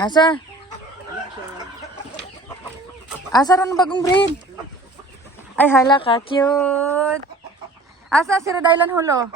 Asa? Asa ron bagong breed? Ay, hala ka. Cute. Asa si Rhode Island Hulo?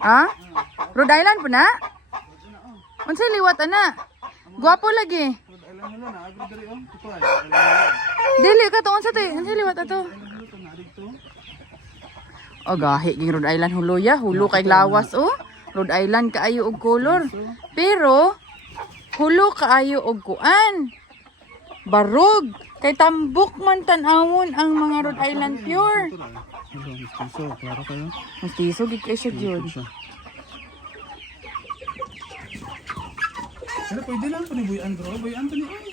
Ha? Rhode Island po na? Unsay liwat ana? Guwapo lagi. Dili ka to unsa to? Unsay liwat ato? Oh, gahi ging Rhode Island Hulo ya, hulo kay lawas oh. Rhode Island kaayo og color. Pero hulo kaayo og kuan. Barog kay tambok man tan-awon ang mga Rhode Island pure. Mestizo, klaro kayo. Mestizo gid kay siya jud. Ano pwede lang panibuyan bro, buyan tani ay.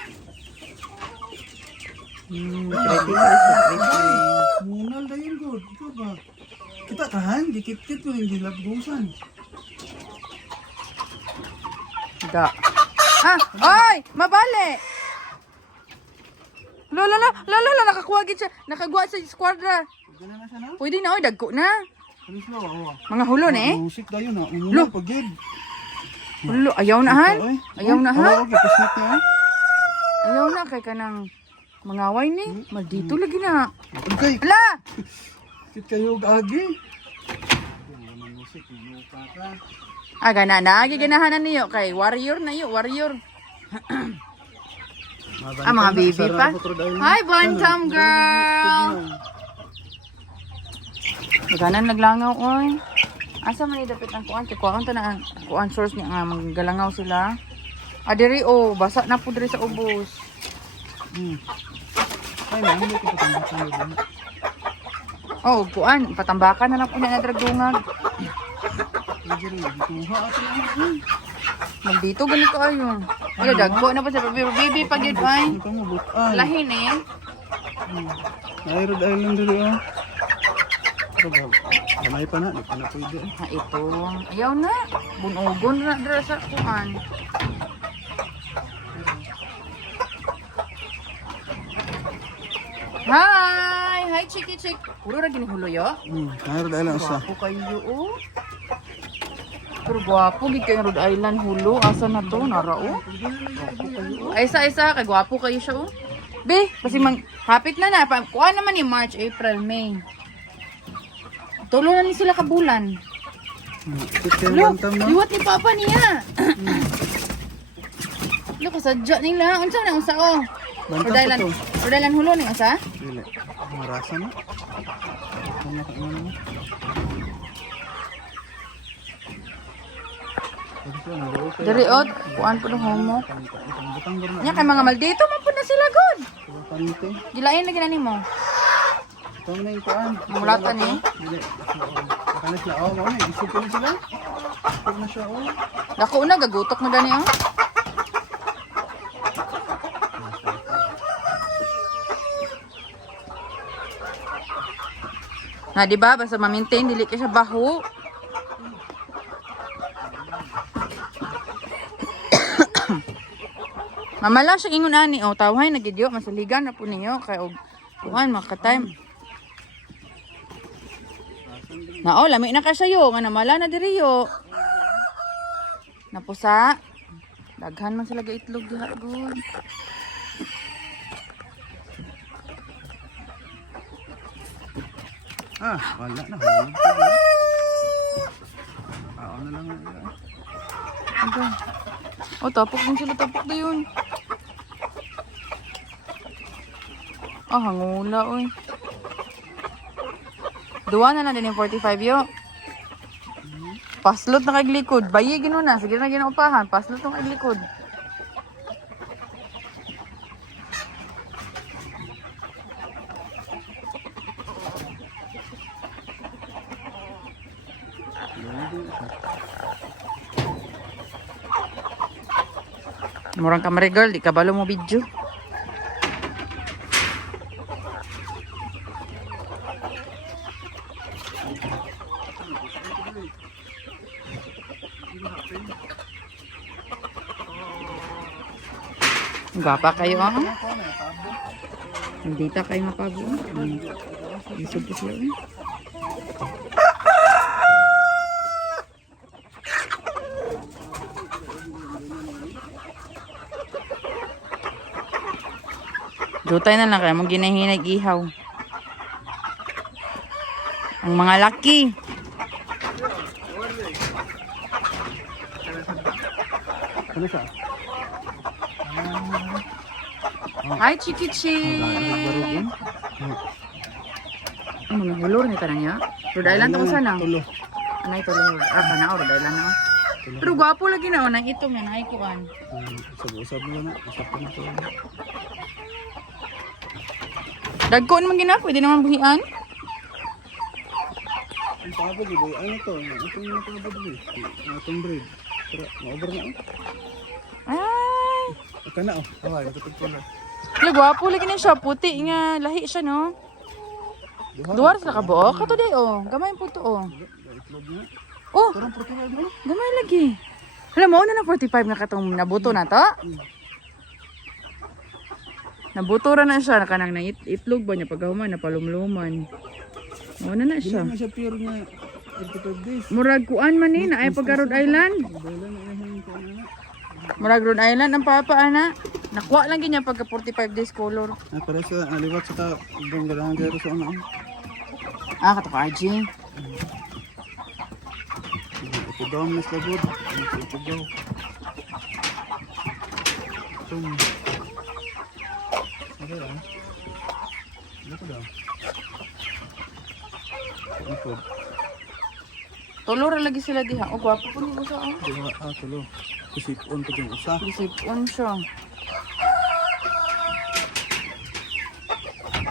Munal dayon good. Ito ba? Kita tahan, dikit-kit mo yung dilabgusan. Da. Ah, oy, mabali. Lolo, nakakuha gid siya. Nakagwa sa squadra. Gana na siya na? Pwede na oy, dagko na. Alis lo, oh. Mga hulo na eh. Musik dayon na, umuna pagid. Hulo, ayaw na han. Ayaw na ha. Okay, pasnak na. Ayaw na kay kanang mangaway ni. Maldito lagi na. Okay, Ala! kit kayo gagi. Musik, manuka ka. Aga na, ganahanan niyo kay warrior na yo, warrior. Mga baby pa. Hi, Bantam girl. Ganan naglangaw oy. Asa man ni dapat ang kuan kay kuan ta na kuan source niya nga manggalangaw sila. Adiri oh, basa na po diri sa ubos. Ay, hindi ko patambakan yun. Oh, kuan, patambakan na lang po na nadragdungag. Maldito ganito ayo. Ay, dagko na pa sa baby pag yun ay. Lahin eh. Ay, Rhode Island dito oh. Kamay pa na, di pa na pwede. Ha, ito. Ayaw na. Bunugon na dira sa kuan. Hi, chiki chick. Puro ra ginihulo yo. Ay, Rhode Island sa. Gwapo kayo oh. Pero gwapo gid kay Rhode Island hulo. Asa na to? Nara oh. Gwapo kayo oh. Ay, isa kay gwapo kayo siya oh. Be, kasi hapit na na. Kuha naman ni March, April, May. Tulo na ni sila kabulan. Look, liwat ni Papa niya. Look, kasadya nila. Unsa na, unsa oh. Rhode Island hulo ni unsa? Dili. Marasa na. Ano. Dari od, kuan po ng homo. Nya kay mga maldito man po na sila god. Gilain lagi na nimo. Ito na yung kuan. Mulatan eh. Dili. Kanis na oh, mo ni isip ko sila. Pag na siya oh. Dako na gagutok na gani oh. Na di ba basta ma-maintain dili ka siya baho. Mamala siya ingon ani oh, tawhay na gid yo masaligan na po niyo kay og kuan maka-time. Na oh, lami na ka sayo nga namala na diri yo. Napusa. Daghan man sila ga itlog diha good. Wala na. Ano lang nila. Aga. Oh, tapok din sila, tapok din yun. Ah, hangula, oy. Duwa na lang din yung 45 yo. Paslot na kaglikod. Bayigin mo na. Sige na ginaupahan. Paslot na kaglikod. Murang kamera girl, di kabalo mo video. Gapa kayo ah. Hindi ta kayo mapago. Isog ko sila. Dutay na lang kaya mong ginahinay ihaw. Ang mga laki. Ano siya? Hi, Chikichi! Ano mga hulor ni tanang niya? Rhode Island ako sana. Tulo. Anay tulor. Kana Rhode Island na. Pero gwapo lagi na nang ito man ay kuan. Usab-usab mo na. Usab ko na to. Dagko naman gina, pwede naman buhian. Ang pabod di ba? Ano to? Itong mga pabod di. Itong bread. Pero ma-over na Ay! Aka na oh. Away, natutog ko na. Wala, gwapo lagi na siya. Puti nga, lahi siya, no? Duwar sila ka ba? Kato day, oh. Gamay po to, oh. Itlog na. Oh, Parang protein mo. gamay lagi. Alam mo, na 45 na katong nabuto na to? Nabuto ra na siya. Kanang na itlog ba niya pagkahuman, napalumluman. Muna na Dili siya. na siya pure nga 35 days. Murag kuan man ni, na ay pagka Rhode Island. Dala na yung ko na. Murag Rhode Island ang papa, ana. Nakuha lang ganyan pagka 45 days color. Ay para sa aliwat sa ibang galangan garo sa ano. Ah, kato ka, RG. Ito daw mas labot. Ito daw. Ito. Okay lang. Ito daw. Ito. Tulor lagi sila diha. O, gwapo po niyo sa oh. Diba? Tulo. Isipon ko yung isa. Isipon siya.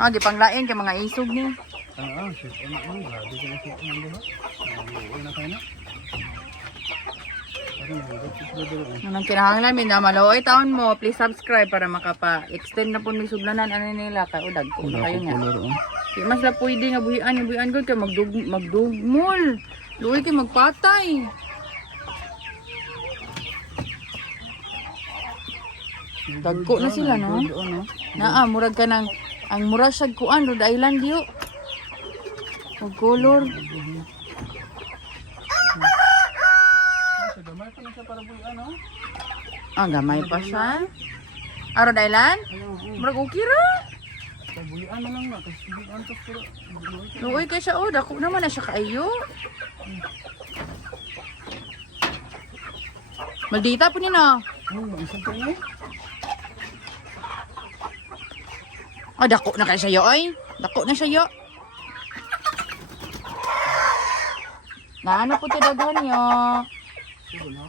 Ah, gipanglain kay mga isog ni. Sipon na. Grabe ka na sipon na diba? Uwi na kayo na. Parang nagigit ko sila dito. Nang kinahanglan mi na malaway taon mo, please subscribe para makapa-extend na po ni suglanan ano nila kay udag ko kayo nga. Di mas la pwede nga buhian gud kay magdugmol. Luoy kay magpatay. Dagko na sila no. Naa murag ka nang ang murag sad kuan Rhode Island diyo. Og color. Gamay pa na siya para buhian, no? Ah, gamay pa siya. Ah, Rhode Island? Murag okay ra. Buhian na lang na. Kasi buhian to pero. Luoy kay siya, oh, dako naman na siya kaayo. Maldita po niya na. Isang ka na eh. Ah, dako na kay siya, oy. Dako na siya, yo. Naano po ito daghan niyo. Sige na.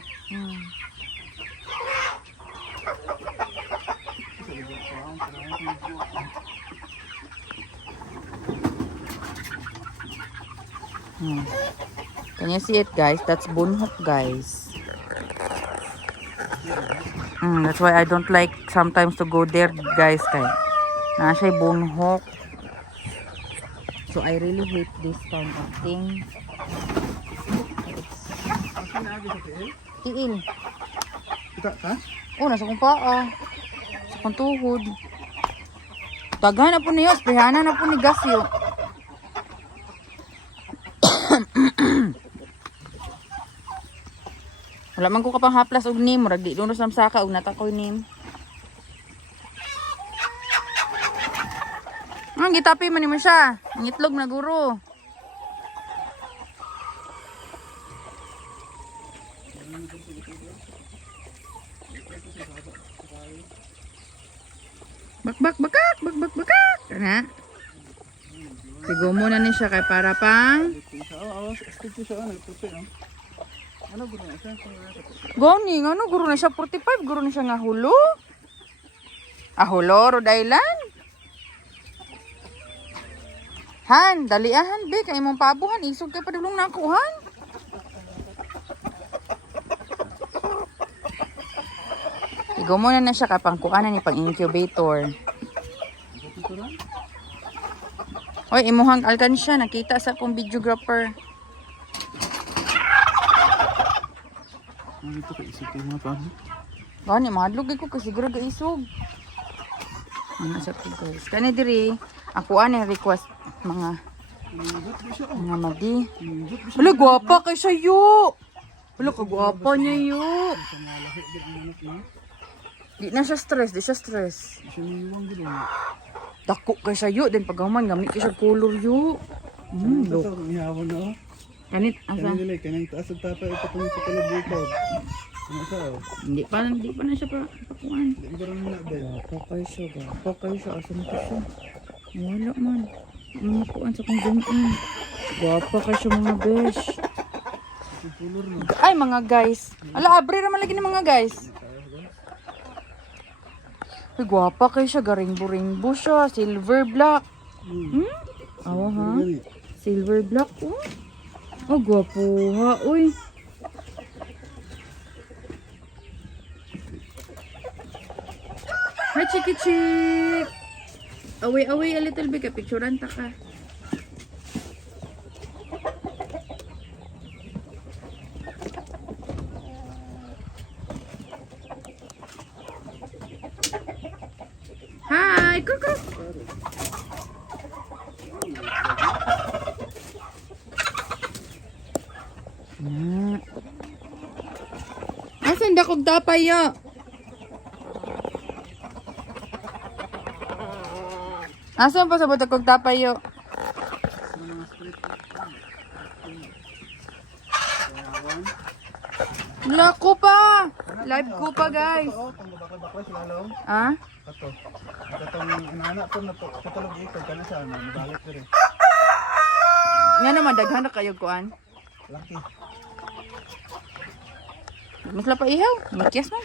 Can you see it, guys? That's bunhok, guys. That's why I don't like sometimes to go there, guys. Kay nasa bunhok. So I really hate this kind of thing. Tiil. Kita ka? Oh, nasa kong paa. Sa kong tuhod. Daghan na po niyo. Sprayhanan na po ni Gasyo. Wala man ko kapang haplas og nim. Murag di doon sa saka og natakoy nim. Ang gitapi man naman siya. Ang itlog na guro. Bakak. Kana? Sigo muna ni siya kay para pang Stick siya ano, puti no. Ano guro na siya? Goni, ano guro na siya 45, guro na siya nga hulo. Ah, hulo, Rhode Island. Han, daliahan be kay imong pabuhan, isog kay padulong nakuhan. Sigo muna na siya kapang kuanan ni pang incubator. Oy, imuhang alkansya, nakita sa akong videographer. Ano ito ka isipin mo pa? Gani, mahadlog ko kasi siguro gaisog. Ano sa ko guys. Kani diri, ako ani request mga madi. Wala, gwapa kay siya yo. Wala, kagwapa niya yo. Di na siya stress, di siya stress. Siya niyuwang gano'n. Dako kay sayo din paghuman gamit kay siya color yo. Ito sa ihawan na oh. Kanit asa? Kanang dili, kanang taas at tapa ito kung ito pala dito. Ano sa oh? Hindi pa na siya pakuan. Hindi ba rin na ba? Pakay siya ba? Pakay siya asa na to siya. Wala man. Makuan sa kong gumaan. Gwapa kay siya mga besh. Pulor no. Ay mga guys. Ala abre ra man lagi ni mga guys. Ay gwapa kay siya garing-buring siya, silver black. Hmm? Awa ha? Silver black oh. Oh gwapo ha uy. Hi chiki chik. Away a little bit, picturean ta ka. Hi, kuku. Na. Asan da kog dapay yo? Asan pa sa buta kog dapay yo? Wala ko pa. Live ko pa guys. Oo, itong bakla-bakla sila lang. Ah? Ito. Itong inaanak po na patulog ito. Kana siya, nabalik ko rin. Nga naman, daghan na kayo kuan. Laki. Mas la pa ihaw. Mikyas man.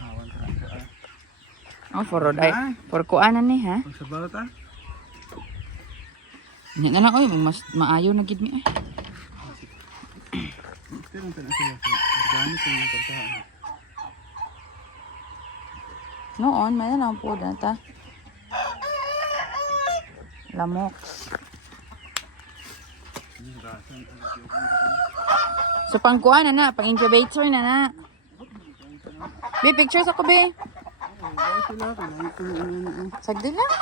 Hawan ka na po. Oh, for ay. For kuanan ni ha. Pag sa balot ah. Nya na lang oy, mas maayo na gid mi ay. Pero ang tanong sila. Organic yung pagkahaan. Noon, may na po na ta. Lamok. So pang kuan na, pang incubator na. Be, pictures ako be. Sila, kailangan ko yung Sagdi lang.